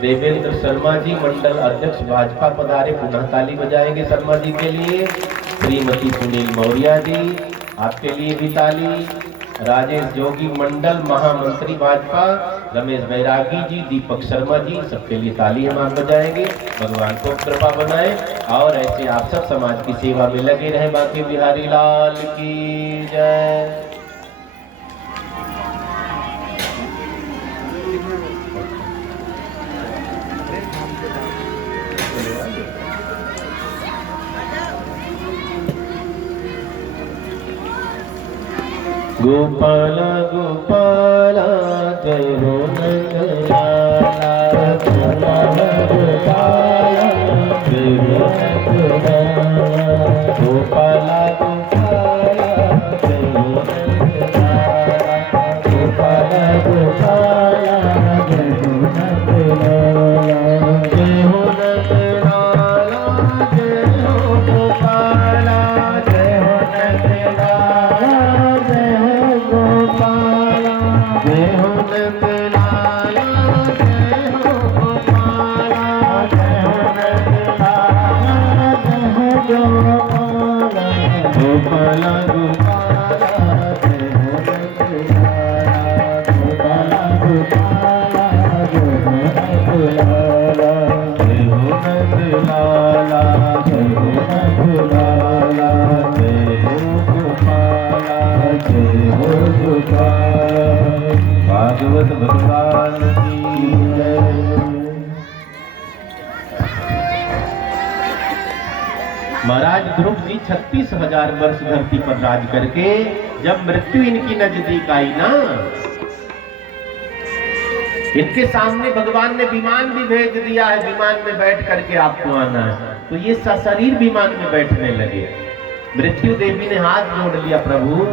देवेंद्र शर्मा जी मंडल अध्यक्ष भाजपा पधारे, पुनः ताली बजाएंगे शर्मा जी के लिए। श्रीमती सुनील मौर्य जी आपके लिए भी ताली। राजेश जोगी मंडल महामंत्री भाजपा, रमेश बैरागी जी, दीपक शर्मा जी, सबके लिए ताली हम आप बजाएंगे। भगवान को कृपा बनाए और ऐसे आप सब समाज की सेवा में लगे रहे। बाकी बिहारी लाल की जय। गोपाल गोपाल जय हो नंदलाला, गोपाल गोपाल जय हो नंदलाला, गोपाल गोपाल जय हो नंदलाला, गोपाल गोपाल जय हो नंदलाला, जय हो नंदलाला, जय हो गोपाल, जय हो नंदलाला, जय हो गोपाल, जय हो नंदलाला, जय हो गोपाल, जय हो नंदलाला, जय हो गोपाल, गोपाल गोपाल जय हो नंदलाला, गोपाल गोपाल जय हो नंदलाला, जय हो नंदलाला, जय हो नंदलाला, जय हो गोपाल, जय हो गोपाल। भागवत भगवान की जय। महाराज ध्रुव जी 36,000 वर्ष धरती पर राज करके जब मृत्यु इनकी नजदीक आई ना, इनके सामने भगवान ने विमान भी भेज दिया है, विमान में बैठ करके आपको आना है। तो ये सशरीर विमान में बैठने लगे। मृत्यु देवी ने हाथ जोड़ लिया, प्रभु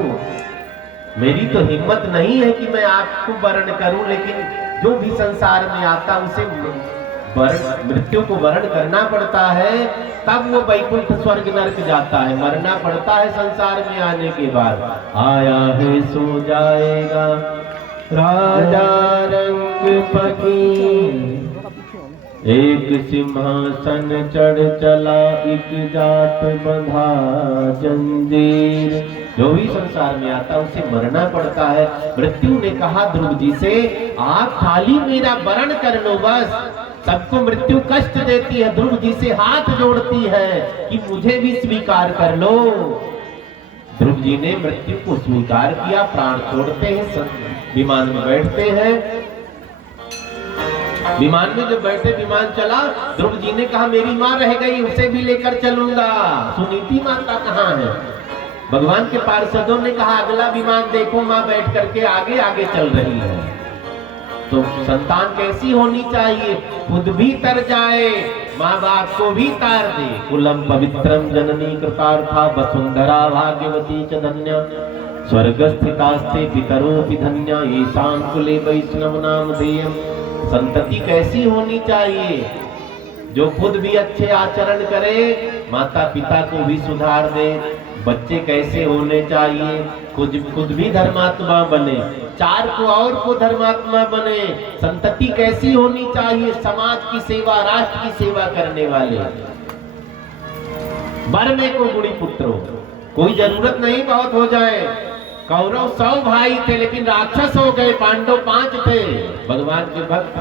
मेरी तो हिम्मत नहीं है कि मैं आपको वर्ण करूं, लेकिन जो भी संसार में आता उसे मृत्यु को वर्ण करना पड़ता है, तब वो वैकुंठ स्वर्ग नरक जाता है। मरना पड़ता है संसार में आने के बाद। आया है सो जाएगा राजा रंग फकीर, एक सिंहासन चढ़ चला, एक जात बंधा जंजीर। जो भी संसार में आता उसे मरना पड़ता है। मृत्यु ने कहा ध्रुव जी से, आप खाली मेरा वरण कर लो बस। सबको मृत्यु कष्ट देती है, ध्रुव जी से हाथ जोड़ती है कि मुझे भी स्वीकार कर लो। ध्रुव जी ने मृत्यु को स्वीकार किया, प्राण छोड़ते हैं, विमान में बैठते हैं। विमान में जब बैठे, विमान चला, ध्रुव जी ने कहा मेरी माँ रह गई, उसे भी लेकर चलूंगा। सुनीति माता कहाँ है? भगवान के पार्षदों ने कहा अगला विमान देखो, माँ बैठ करके आगे आगे चल रही है। तो संतान कैसी होनी चाहिए? खुद भी तर जाए, माँ बाप को भी तार दे। कुलम पवित्रम जननी कृतार्था, वसुंधरा भाग्यवती च धन्या, स्वर्गस्थितास्ते पितरोऽपि धन्या, येषां कुले वैष्णव नाम धेयम्। संतति कैसी होनी चाहिए? जो खुद भी अच्छे आचरण करे, माता पिता को भी सुधार दे। बच्चे कैसे होने चाहिए? खुद भी धर्मात्मा बने, 4 को और को धर्मात्मा बने। संतति कैसी होनी चाहिए? समाज की सेवा, राष्ट्र की सेवा करने वाले। बरने को गुणी पुत्रो, कोई जरूरत नहीं बहुत हो जाए। कौरव 100 भाई थे लेकिन राक्षस हो गए, पांडव 5 थे भगवान के भक्त।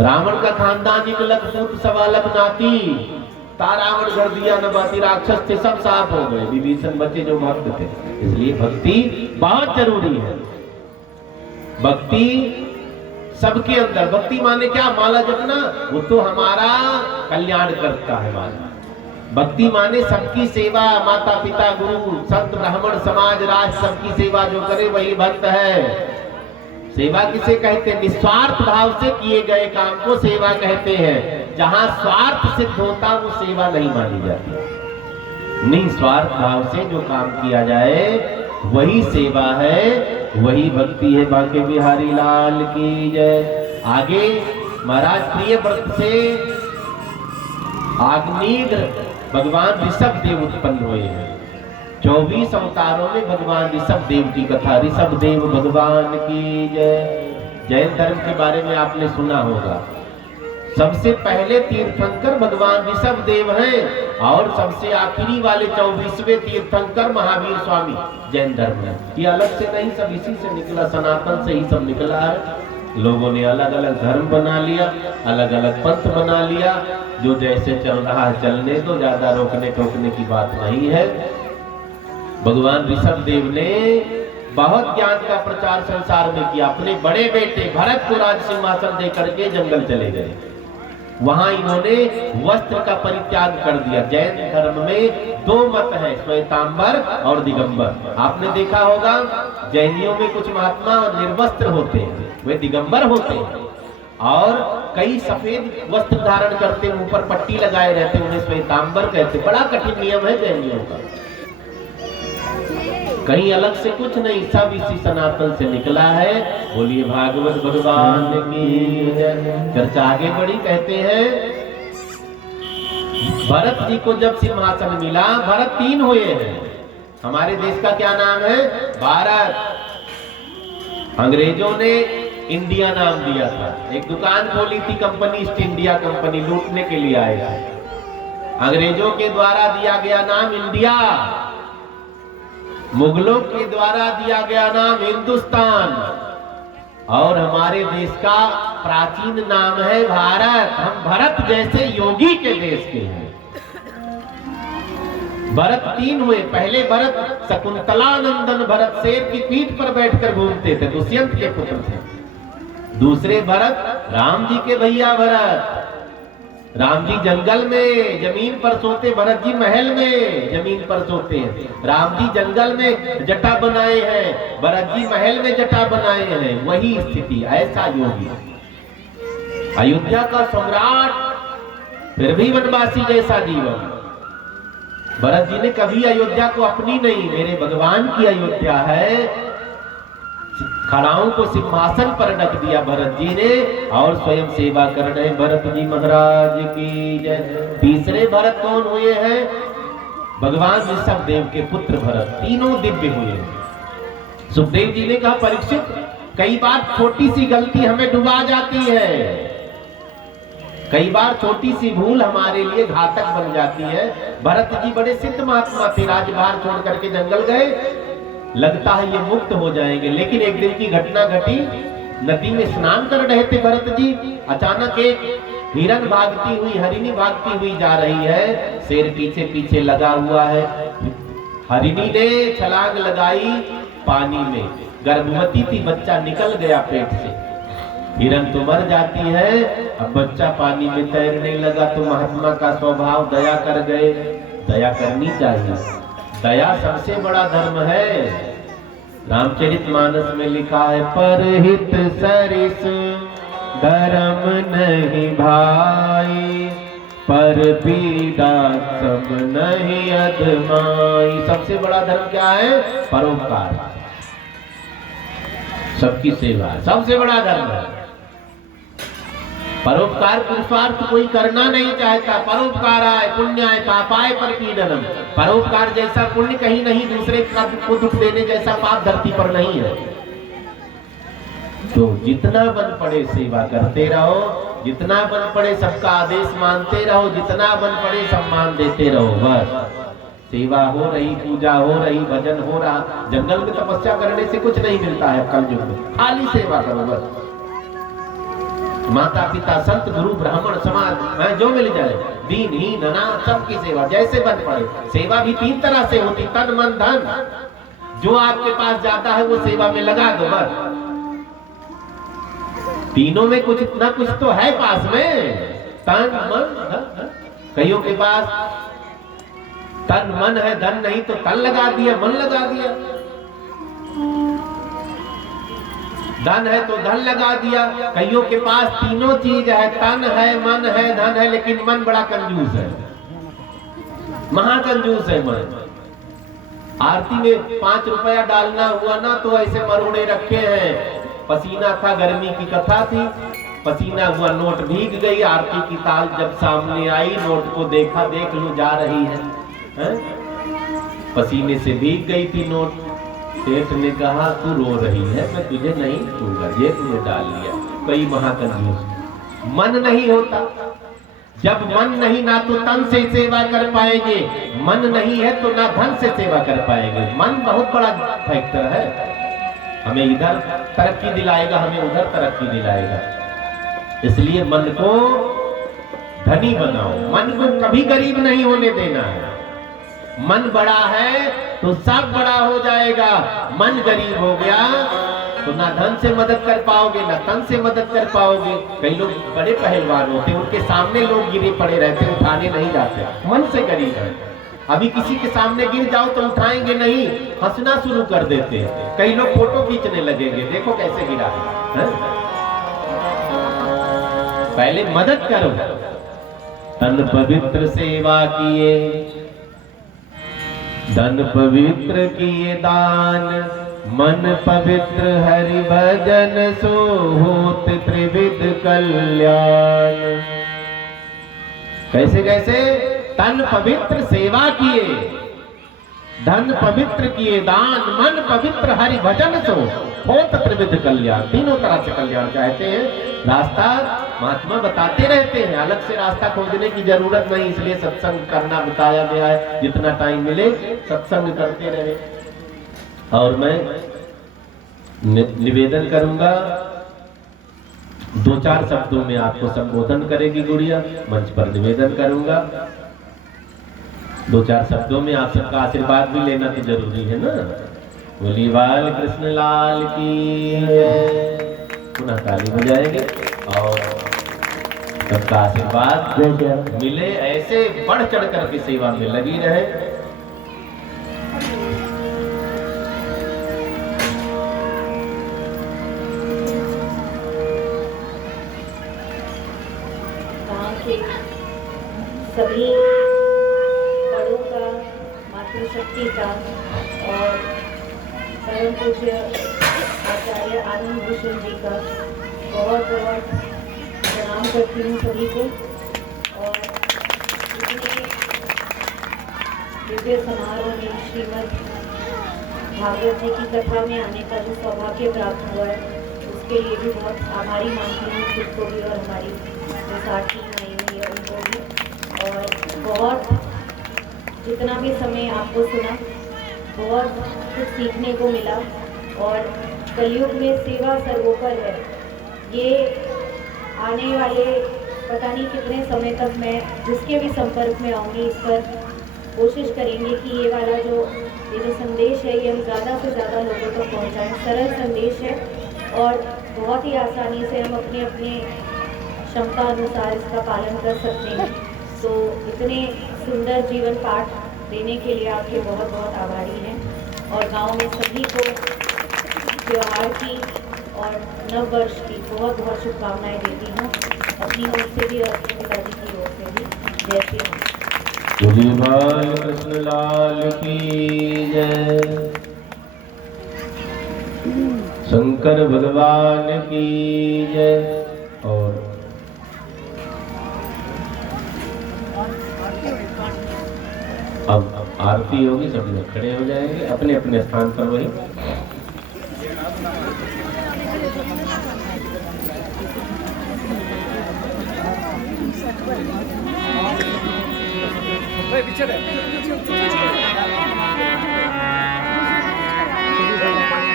रावण का खानदान 1 लख पुत्र 1.25 लाख नाती, रावण कर दिया न बाती, राक्षस थे सब साफ हो गए, विभीषण बचे जो भक्त थे। इसलिए भक्ति बहुत जरूरी है। भक्ति सबके अंदर, भक्ति माने क्या, माला जपना, वो तो हमारा कल्याण करता है। माला भक्ति माने सबकी सेवा, माता पिता गुरु संत ब्राह्मण समाज राष्ट्र सबकी सेवा जो करे वही भक्त है। सेवा किसे कहते हैं? निस्वार्थ भाव से किए गए काम को सेवा कहते हैं। जहां स्वार्थ सिद्ध होता वो सेवा नहीं मानी जाती। निस्वार्थ भाव से जो काम किया जाए वही सेवा है, वही भक्ति है। बांके बिहारी लाल की जय। आगे महाराज प्रिय व्रत से आग्नेय भगवान ऋषभ देव उत्पन्न हुए हैं। 24 अवतारों में भगवान ऋषभ देव की कथा। ऋषभ देव भगवान की जय। जैन धर्म के बारे में आपने सुना होगा, सबसे पहले तीर्थंकर भगवान ऋषभ देव हैं और सबसे आखिरी वाले 24वें तीर्थंकर महावीर स्वामी जैन धर्म है। ये अलग से नहीं, सब इसी से निकला, सनातन से ही सब निकला है। लोगों ने अलग अलग धर्म बना लिया, अलग अलग पंथ बना लिया, जो जैसे चल रहा है चलने दो, ज्यादा रोकने टोकने की बात नहीं है। भगवान ऋषभ देव ने बहुत ज्ञान का प्रचार संसार में किया। अपने बड़े बेटे भरत को राज सिंहासन देकर के जंगल चले गए। वहां इन्होंने वस्त्र का परित्याग कर दिया। जैन धर्म में 2 मत है, श्वेतांबर और दिगंबर। आपने देखा होगा जैनियों में कुछ महात्मा निर्वस्त्र होते हैं, वे दिगंबर होते हैं, और कई सफेद वस्त्र धारण करते हैं, ऊपर पट्टी लगाए रहते हैं, उन्हें श्वेतांबर कहते हैं। बड़ा कठिन नियम है जैनियों का, कहीं अलग से कुछ नहीं, सब इसी सनातन से निकला है। बोलिए भागवत भगवान की जय। चर्चा आगे बढ़ी। कहते हैं भरत जी को जब सिंहासन मिला, भरत 3 हुए हैं। हमारे देश का क्या नाम है? भारत। अंग्रेजों ने इंडिया नाम दिया था। एक दुकान खोली थी कंपनी, ईस्ट इंडिया कंपनी, लूटने के लिए आए थे। अंग्रेजों के द्वारा दिया गया नाम इंडिया, मुगलों के द्वारा दिया गया नाम हिंदुस्तान, और हमारे देश का प्राचीन नाम है भारत। हम भरत जैसे योगी के देश के हैं। भरत 3 हुए। पहले भरत शकुंतला नंदन भरत, शेर की पीठ पर बैठकर घूमते थे, दुष्यंत के पुत्र थे। दूसरे भरत राम जी के भैया भरत। राम जी जंगल में जमीन पर सोते, भरत जी महल में जमीन पर सोते हैं। राम जी जंगल में जटा बनाए हैं, भरत जी महल में जटा बनाए हैं। वही स्थिति, ऐसा योगी। अयोध्या का सम्राट फिर भी वनवासी जैसा जीवन। भरत जी ने कभी अयोध्या को अपनी नहीं, मेरे भगवान की अयोध्या है। खड़ाओं को सिंहासन पर रख दिया भरत जी ने, और स्वयं सेवा कर रहे भरत जी महाराज की जय। तीसरे भरत कौन हुए हैं? भगवान ऋषभ देव के पुत्र भरत। तीनों दिव्य हुए। सुखदेव जी ने कहा, परीक्षित कई बार छोटी सी गलती हमें डुबा जाती है, कई बार छोटी सी भूल हमारे लिए घातक बन जाती है। भरत जी बड़े सिद्ध महात्मा थे, राजभार छोड़ करके जंगल गए, लगता है ये मुक्त हो जाएंगे, लेकिन एक दिन की घटना घटी। नदी में स्नान कर रहे थे भरत जी, अचानक एक हिरन भागती हुई, हरिणी भागती हुई जा रही है, शेर पीछे पीछे लगा हुआ है। हरिणी ने छलांग लगाई पानी में, गर्भवती थी, बच्चा निकल गया पेट से। हिरन तो मर जाती है, अब बच्चा पानी में तैरने लगा, तो महात्मा का स्वभाव दया कर गए। दया करनी चाहिए, दया सबसे बड़ा धर्म है। रामचरितमानस में लिखा है, परहित सरिस धर्म नहीं भाई, पर पीड़ा सम नहीं अधमाई। सबसे बड़ा धर्म क्या है? परोपकार, सबकी सेवा सबसे बड़ा धर्म है। परोपकार पुरुषार्थ कोई करना नहीं चाहता। परोपकाराय पुण्याय पापाय परपीडनम। परोपकार जैसा पुण्य कहीं नहीं, दूसरे को दुख देने जैसा पाप धरती पर नहीं है। तो जितना बन पड़े सेवा करते रहो, जितना बन पड़े सबका आदेश मानते रहो, जितना बन पड़े सम्मान देते रहो, बस सेवा हो रही, पूजा हो रही, भजन हो रहा। जंगल में तपस्या करने से कुछ नहीं मिलता है कलयुग में, खाली सेवा करो बस। माता पिता संत गुरु ब्राह्मण समाज जो मिल जाए, दीनहीन अनाथ सबकी सेवा जैसे बन पड़े। सेवा भी 3 तरह से होती, तन मन धन। जो आपके पास जाता है वो सेवा में लगा दो बस। तीनों में कुछ ना कुछ तो है पास में, तन मन धन। कईयों के पास तन मन है, धन नहीं तो तन लगा दिया, मन लगा दिया। धन है तो धन लगा दिया। कईयों के पास तीनों चीज है, तन है, मन है, धन है, लेकिन मन बड़ा कंजूस है, महाकंजूस है मन। आरती में 5 रुपया डालना हुआ ना तो ऐसे मरोड़े रखे हैं। पसीना था, गर्मी की कथा थी, पसीना हुआ, नोट भीग गई। आरती की ताल जब सामने आई, नोट को देखा, देख लूं जा रही है? पसीने से भीग गई थी नोट। सेठ ने कहा तू रो रही है, मैं तुझे नहीं छूंगा, ये तूने डाल लिया। कई महाकंजूस। मन नहीं होता, जब मन नहीं, ना तो तन से सेवा कर पाएंगे, मन नहीं है तो ना धन से सेवा कर पाएंगे। मन बहुत बड़ा फैक्टर है, हमें इधर तरक्की दिलाएगा, हमें उधर तरक्की दिलाएगा। इसलिए मन को धनी बनाओ, मन को कभी गरीब नहीं होने देना है। मन बड़ा है तो सब बड़ा हो जाएगा। मन गरीब हो गया तो ना धन से मदद कर पाओगे, ना तन से मदद कर पाओगे। कई लोग बड़े पहलवान होते हैं, उनके सामने लोग गिरे पड़े रहते हैं, उठाने नहीं जाते, मन से गरीब है। अभी किसी के सामने गिर जाओ तो उठाएंगे नहीं, हंसना शुरू कर देते हैं। कई लोग फोटो खींचने लगेंगे, देखो कैसे गिरा है? पहले मदद करो। तन पवित्र सेवा किए, धन पवित्र किए दान, मन पवित्र हरि भजन, सो होत त्रिविध कल्याण। कैसे कैसे? तन पवित्र सेवा किए, धन पवित्र किए दान, मन पवित्र हरि भजन, सो होत त्रिविध कल्याण। तीनों तरह से कल्याण चाहते हैं। रास्ता महात्मा बताते रहते हैं, अलग से रास्ता खोजने की जरूरत नहीं। इसलिए सत्संग करना बताया गया है, जितना टाइम मिले सत्संग करते रहे। और मैं निवेदन करूंगा, 2-4 शब्दों में आपको संबोधन करेगी गुड़िया, मंच पर निवेदन करूंगा। 2-4 शब्दों में आप सबका आशीर्वाद भी लेना तो जरूरी है ना। बोली बाल कृष्ण लाल की जय। पुनः ताली बजाएंगे और सबका आशीर्वाद मिले, ऐसे बढ़ चढ़ कर सेवा में लगी रहे। सभी बड़ों का, मातृशक्ति का और परम पूज्य आचार्य आनंद भूषण जी का बहुत बहुत प्रणाम करती हूँ सभी को। और इतने दिव्य समारोह में श्रीमद् भागवत जी की कथा में आने का जो सौभाग्य प्राप्त हुआ है, उसके लिए भी बहुत आभारी मानती हूँ खुद को भी और हमारी जो साथी आई हुई है उनको भी। और बहुत जितना भी समय आपको सुना, बहुत कुछ सीखने को मिला। और कलयुग में सेवा सर्वोपर है, ये आने वाले पता नहीं कितने समय तक मैं जिसके भी संपर्क में आऊँगी, इस पर कोशिश करेंगे कि ये वाला जो संदेश है ये हम ज़्यादा से ज़्यादा लोगों तक पहुँचाएँ। सरल संदेश है और बहुत ही आसानी से हम अपने अपने क्षमता अनुसार इसका पालन कर सकते हैं। तो इतने सुंदर जीवन पाठ देने के लिए आपके बहुत बहुत आभारी हैं। और गांव में सभी को त्योहार की और नव वर्ष की बहुत बहुत शुभकामनाएं देती हूँ, अपनी ओर से भी और अपने पिताजी की ओर से भी। जय श्री राम। कृष्ण लाल की जय। शंकर भगवान की जय। और अब आरती होगी, सब लोग खड़े हो जाएंगे अपने अपने स्थान पर। वही पीछे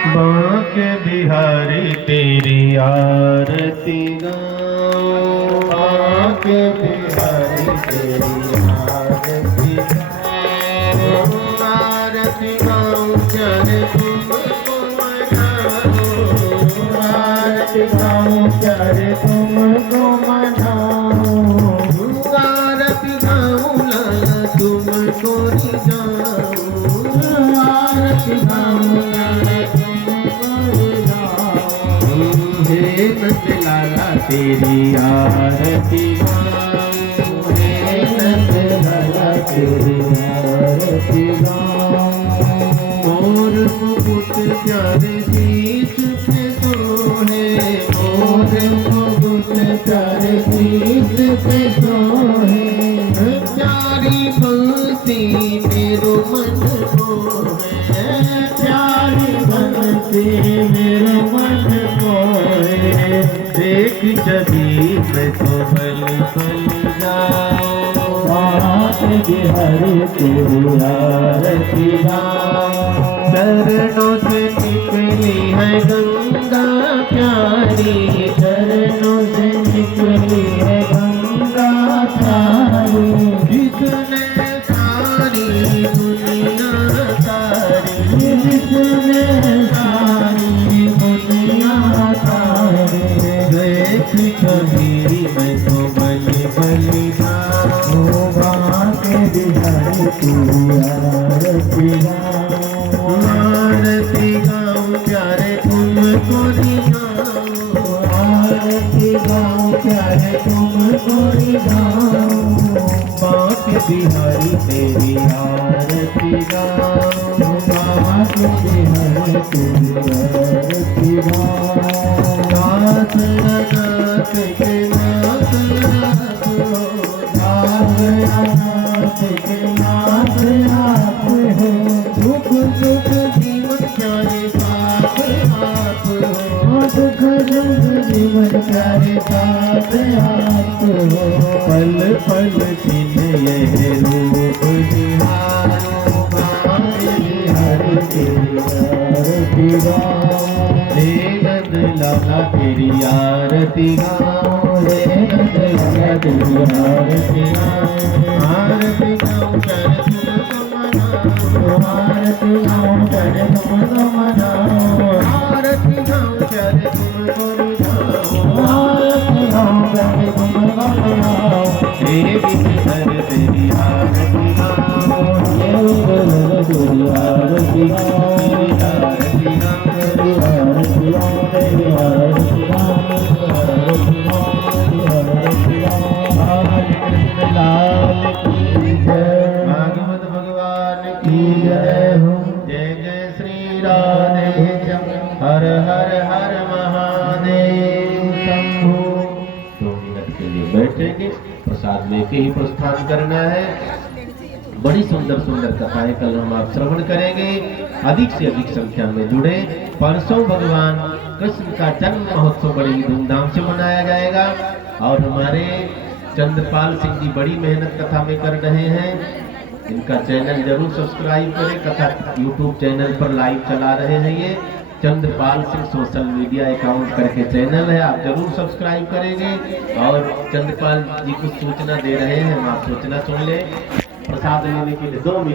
बांके बिहारी तेरी आरती गाऊं, बांके बिहारी तेरी आरती गाऊं, आरती गाऊं प्यारे तुमको मनाऊं, आरती गाऊं प्यारे तुमको मनाऊं, आरती गाऊं लाला तुमको रिझाऊं, आरती गाऊं लाला हे नंद लाला तेरी आरती गाऊं, हे नंद लाला तेरी आरती गाऊं, मोर मुकुट प्यारे शीश पे सोहे, मोर मुकुट प्यारे शीश पे सोहे, प्यारी बंसी मेरो मन मोहे, प्यारी बंसी मेरो मन मोहे, देख जभी मैं तो बल बल जाऊं, बात बिहारी तेरी आरती गाऊं, चरणों से निकली है गंगा प्यारी, चरणों से निकली है गंगा प्यारी, जिसने सारी दुनिया तारी, जिसने सारी दुनिया तारी, देख कभी मैं तो बलि बलि जाऊं, बांके बिहारी तेरी आरती गाऊं, आरती गाऊं प्यारे तुमको रिझाऊं, आरती गाऊं प्यारे तुमको रिझाऊं, बांके बिहारी तेरी आरती गाऊं, बांके बिहारी तेरी आरती गाऊं, दास रनाथ के नाथ नाथ हो, दास रनाथ के नाथ नाथ हो, दुख सुख जीवन प्यारे साथ हाथ हो, दुख सुख जीवन प्यारे साथ हाथ हो, पल पल छिन यह रूप निहारो, बांके बिहारी तेरी आरती गाऊं, हे नंद लाला तेरी आरती गाऊं, हे नंद लाला तेरी आरती गाऊं, आरती गाऊं प्यारे तुमको मनाऊं, आरती गाऊं प्यारे तुमको मनाऊं, आरती गाऊं प्यारे तुमको रिझाऊं, आरती गाऊं प्यारे तुमको मनाऊं, हे विषधर तेरी आरती गाऊं, हे विषधर तेरी आरती गाऊं, तेरी आरती गाऊं, तेरी आरती गाऊं, तेरी आरती गाऊं, तेरी आरती गाऊं, तेरी आरती गाऊं, बाबा कृष्ण लाल की जय, भागवत भगवान की जय हो, जय जय श्री राधे हर हर हर महादेव शंभो। 2 मिनट के लिए बैठेंगे, प्रसाद लेके ही प्रस्थान करना है। बड़ी सुंदर सुंदर कथाएं कल हम आप श्रवण करेंगे, अधिक से अधिक संख्या में जुड़े। परसों भगवान कृष्ण का जन्म महोत्सव बड़ी धूमधाम से मनाया जाएगा और हमारे चंद्रपाल सिंह जी बड़ी मेहनत कथा में कर रहे हैं। इनका चैनल जरूर सब्सक्राइब करें, कथा यूट्यूब चैनल पर लाइव चला रहे हैं। ये Chandrapal Singh social media account करके चैनल है, आप जरूर सब्सक्राइब करेंगे। और चंद्रपाल जी कुछ सूचना दे रहे हैं, हम आप सूचना सुन ले। प्रसाद लेने के लिए 2 मिनट